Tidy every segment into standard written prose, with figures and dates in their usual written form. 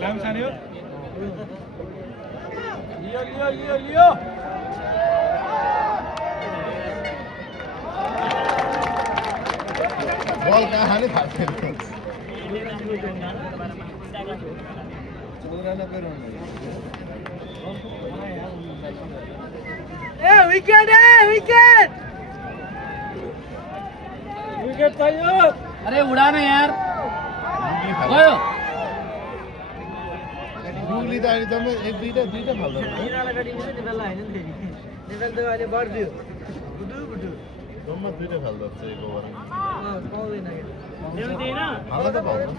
लाम सान्यो लियो लियो लियो लियो बल कहाँ खाने फाट्यो विकेट विकेट चाहिए अरे उड़ाना यार गयो गुगली त अहिले जम्मै एक दुईटा फाल्छ जम्मा दुईटा फाल्दो रहेछ एक ओभरमा हाल्न त पाउँछ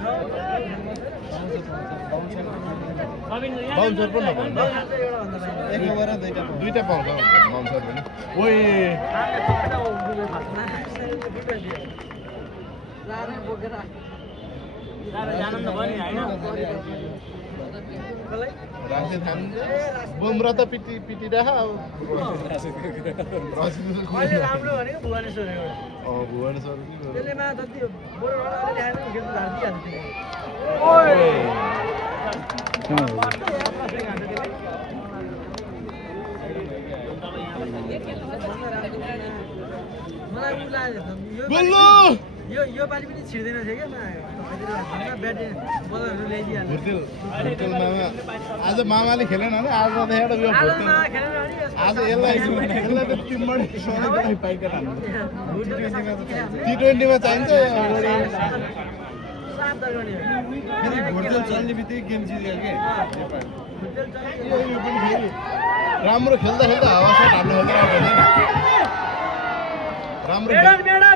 बाउन्सर पनि नपाउँछ एक ओभरमा दुईटा पाउँछ बाउन्सर पनि ओइ राशि थाम बुमरा त पिटिराख अब राम्रो भनेको भुवनेश्वर भुवनेश्वर त्यसलेमा जति बोर्डबाट अलि आएन गेम झार्दिहाल्छ मलाई उ लाग्यो यो पालि पनि छिर्दैन थियो क्या ब्याटिङ बलरहरू ल्याइदिइहाल्छ भुर्तेल मामा आज मामाले खेलेन भने आज देखाएर यो भुर्तेल आज यसलाई त टिमबाट सधैँ पाइकेट हान्नु T20 चाहिन्छ भुर्तेल चल्ने बित्तिकै गेम जित्यो के यो पनि फेरि राम्रो खेल्दा हावा सट हान्नु खोज्दा राम्रो